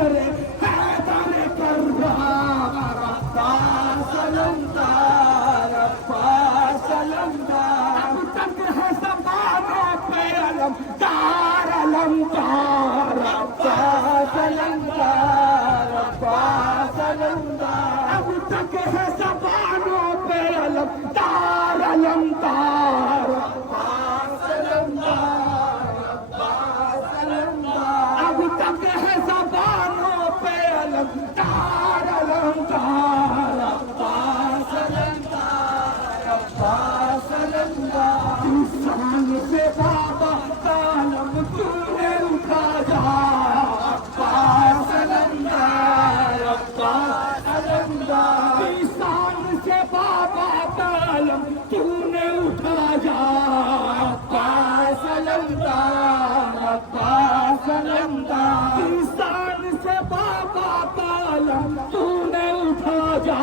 सरे हैदर कररार अब्बास अलमदार अब्बास अलमदार अब तक है ज़बानों पे अलमदार अलमदार अब्बास अलमदार अब्बास अलमदार अब तक है ज़बानों पे अलमदार अलमदार अब्बास अलमदार अब्बास अलमदार अब तक है ज़बानों पे अलमदार अलमदार अब्बास अलमदार अब्बास अलमदार इंसान से बाबा कालम तूने उठाया अब्बास अलमदार अब्बास अलमदार इंसान से बाबा कालम तूने उठाया अब्बास अलमदार अब्बास अलमदार इंसान से बाबा कालम तूने उठाया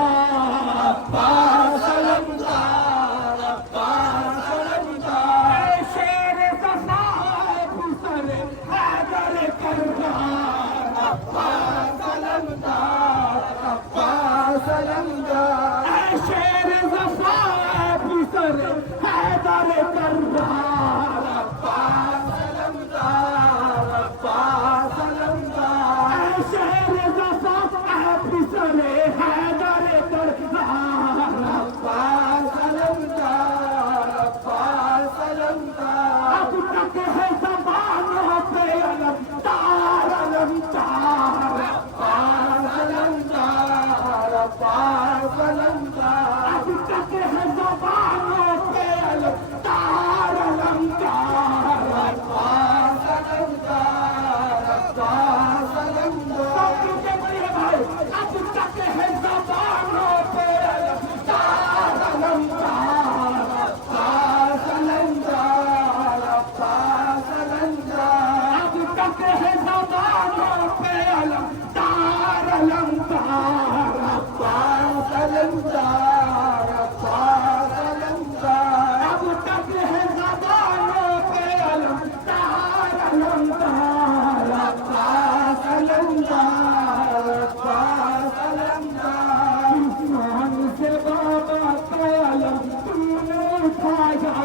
अब्बास अलमदार अब्बास अलमदार शेर ज़फ़ार सरे हैदर कररार अब्बास अलमदार अब्बास अलमदार शेर ज़फ़ार सरे हैदर कररार अब्बास अलमदार अब्बास अलमदार शेर ज़फ़ार सरे हैदर कररार अब्बास अलमदार अब्बास अलमदार अब तक है ज़बानों पे अलमदार अलमदार अब्बास अलमदार अब्बास अलमदार अब तक है ज़बानों पे अलमदार अलमदार अब्बास अलमदार अब्बास अलमदार सबके बड़े भाई अब तक है ज़बानों पे अलमदार अलमदार अब्बास अलमदार अब्बास अलमदार अब तक है ज़बानों पे अलमदार अलमदार अब्बास अलमदार अब्बास अलमदार अब तक है ज़बानों पे अलमदार अलमदार अब्बास अलमदार अब्बास अलमदार इंसान से बाबा कालम तूने उठाया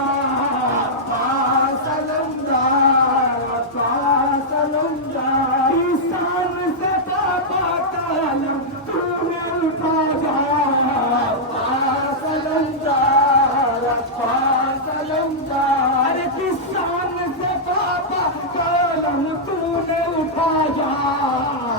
अब्बास अलमदार अब्बास अलमदार इंसान से बाबा कालम तूने उठाया अब्बास अलमदार अब्बास अलमदार अरे किसान से बाबा कालम तूने उठाया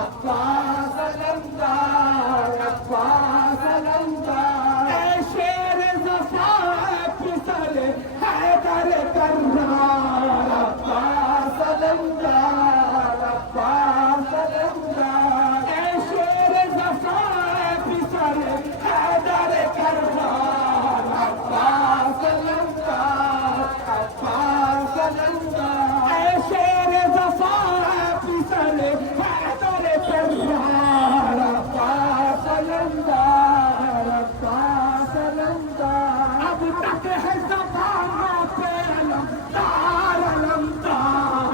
अब्बास अलमदार अब्बास अलमदार शेर ज़फ़ार सरे हैदर कररार अब्बास अलमदार अब्बास अलमदार शेर ज़फ़ार सरे हैदर कररार अब्बास अलमदार अब्बास अलमदार शेर ज़फ़ार सरे हैदर कररार अब्बास अलमदार अब्बास अलमदार अब तक है ज़बानों पे अलमदार अलमदार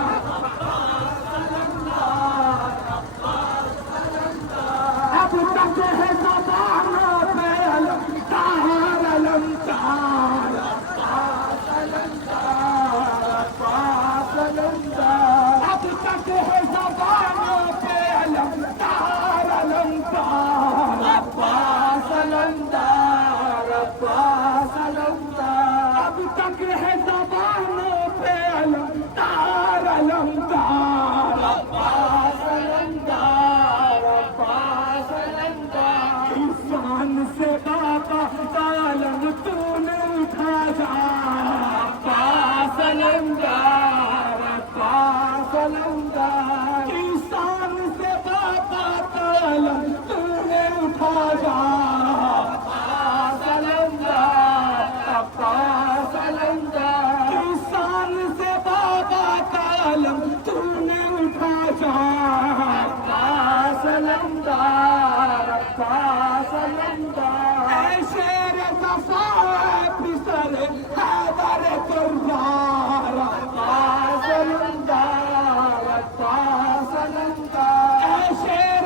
अब तक है ज़बानों पे अलमदार अलमदार अब्बास अलमदार अब्बास अलमदार अब तक है ज़बानों पे अलमदार अलमदार अब्बास अलमदार अब्बास अलमदार अब तक है ज़बानों पे अलमदार अलमदार अब्बास अलमदार अब्बास अलमदार इंसान से बाबा कालम तूने उठाया अब्बास अलमदार अब्बास अलमदार इंसान से बाबा कालम तूने उठाया अब्बास अलमदार अब्बास अलमदार इंसान से बाबा कालम तूने उठाया अब्बास अलमदार अब्बास अलमदार शेर ज़फ़ार सरे हैदर कररार अब्बास अलमदार अब्बास अलमदार शेर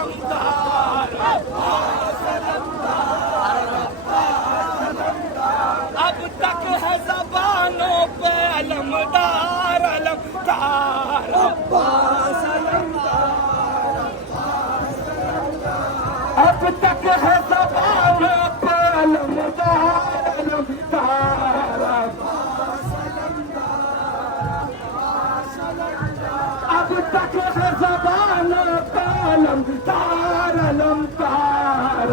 अलमदार अब्बास अलमदार अब तक है ज़बानों पे अलमदार अलमदार अब्बास अलमदार अब तक है ज़बानों पे अलमदार अलमदार अब्बास अलमदार अब तक है ज़बानों पे अलमदार अलमदार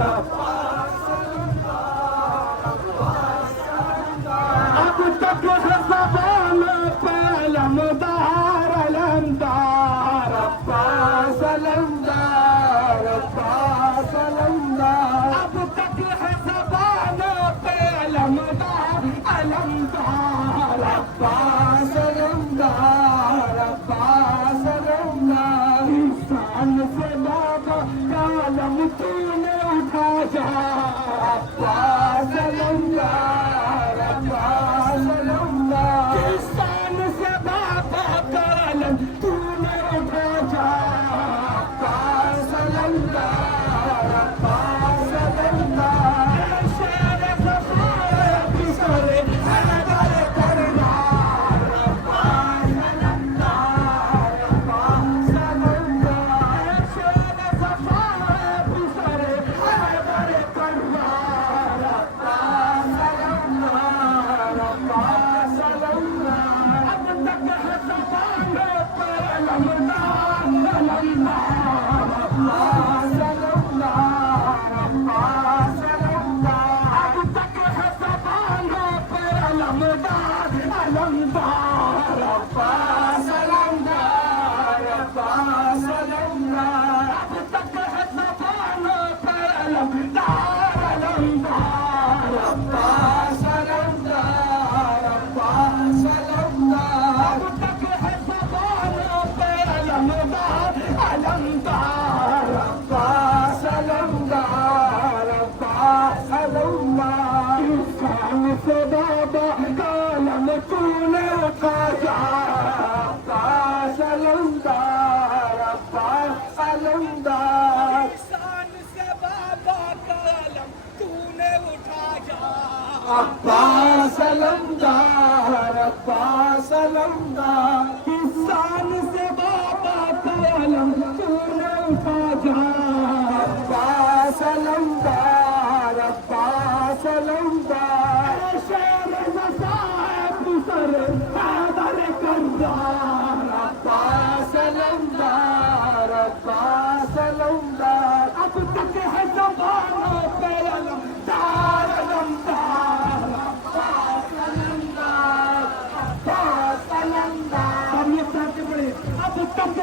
अब तक है ज़बानों पे अलमदार अलमदार अब्बास अलमदार अब्बास अलमदार अब तक है ज़बानों पे अलमदार अलमदार अब्बास अलमदार अब्बास अलमदार इंसान से बाबा कालम तूने उठाया अब्बास अलमदार अब्बास अलमदार इंसान से बाबा कालम तूने उठाया अब्बास अलमदार अब्बास अलमदार शेर ज़फ़ार बिसरे हैदर करदार अब्बास अलमदार अब्बास अलमदार शेर ज़फ़ार बिसरे हैदर करदार अब्बास अलमदार अब्बास अलमदार अब तक है ज़बानों पे अलमदार अलमदार अब्बास अलमदार अब्बास अलमदार अब तक है ज़बानों पे अलमदार अलमदार अब्बास अलमदार अब्बास अलमदार अब तक है ज़बानों पे अलमदार अलमदार अब्बास अलमदार अब्बास अलमदार अब तक है ज़बानों पे अलमदार अलमदार अब्बास अलमदार अब्बास अलमदार इंसान से बाबा कालम तूने उठाया अब्बास अलमदार अब्बास अलमदार इंसान से बाबा कालम तूने उठाया अब्बास अलमदार अब्बास अलमदार इंसान से बाबा कालम तूने उठाया अब्बास अलमदार अब्बास अलमदार शेर ज़फ़ार बिसरे हैदर करदार अब्बास अलमदार अब्बास अलमदार अब तक है ज़बानों पे अलमदार अलमदार अब्बास अलमदार अब्बास अलमदार अब ये साथ पढ़े अब तक